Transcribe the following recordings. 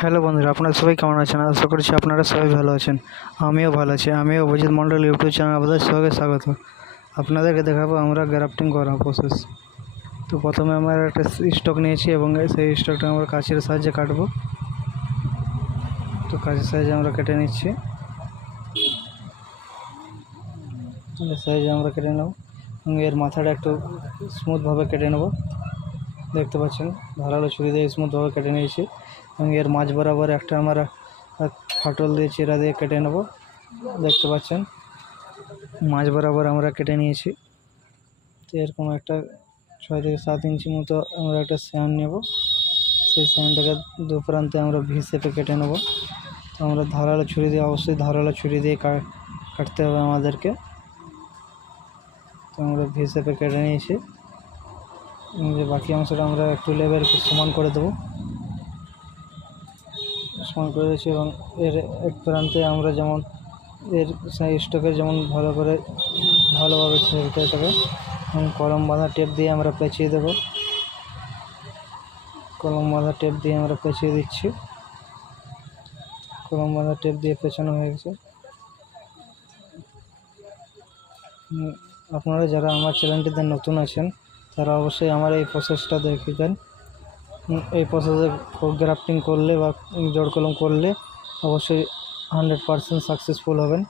Hello বন্ধুরা, আপনারা সবাই কেমন আছেন? আশা করছি আপনারা সবাই ভালো আছেন। আমিও ভালো আছি। আমিও অভিজিৎ মণ্ডল ইউটিউব চ্যানেল আপনাদের সবাইকে স্বাগত। আপনাদেরকে দেখাবো, আমরা গ্রাফটিং করা প্রসেস তো প্রথমে আমরা একটা স্টক নিয়েছি এবং সেই স্টকটা আমরা কাছের সাহায্যে কাটবো। তো কাছের সাহায্যে আমরা কেটে নিচ্ছি। সাহায্যে আমরা কেটে নেব। এবং এর মাথাটা একটু স্মুথভাবে কেটে নেব। দেখতে পাচ্ছেন। ধারালো ছুরি দিয়ে স্মুথভাবে কেটে নিয়েছি এবং এর মাঝ বরাবর একটা আমরা ফাটল দিয়ে চিরা দিয়ে কেটে নেব। দেখতে পাচ্ছেন, মাঝ বরাবর আমরা কেটে নিয়েছি। তো এরকম একটা ছয় থেকে সাত ইঞ্চি মতো আমরা একটা স্যান নেব। সেই স্যানটাকে দু প্রান্তে আমরা ভি শেপে কেটে নেব। তো আমরা ধারালো ছুরি দিয়ে, অবশ্যই ধারালো ছুরি দিয়ে কাটতে হবে আমাদেরকে। তো আমরা ভি শেপে কেটে নিয়েছি। যে বাকি অংশটা আমরা একটু লেবেল সমান করে দেবো। সমান করে দিয়েছি এবং এর এক প্রান্তে আমরা যেমন এর স্টকের যেমন ভালো করে, ভালোভাবে ছেড়ে থাকে এবং কলম বাঁধা টেপ দিয়ে আমরা পেঁচিয়ে দেবো। কলম বাঁধা টেপ দিয়ে আমরা পেঁচিয়ে দিচ্ছি। কলম বাঁধা টেপ দিয়ে পেঁচানো হয়ে গেছে। আপনারা যারা আমার চ্যানেলটিতে নতুন আছেন তারা অবশ্যই আমার এই প্রসেসটা দেখে দেন এই প্রসেসে গ্রাফটিং করলে বা জোর কলম করলে অবশ্যই হান্ড্রেড পারসেন্ট সাকসেসফুল হবেন।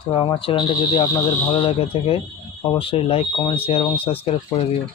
তো আমার চ্যানেলটা যদি আপনাদের ভালো লাগে থেকে, অবশ্যই লাইক কমেন্ট শেয়ার এবং সাবস্ক্রাইব করে দিও।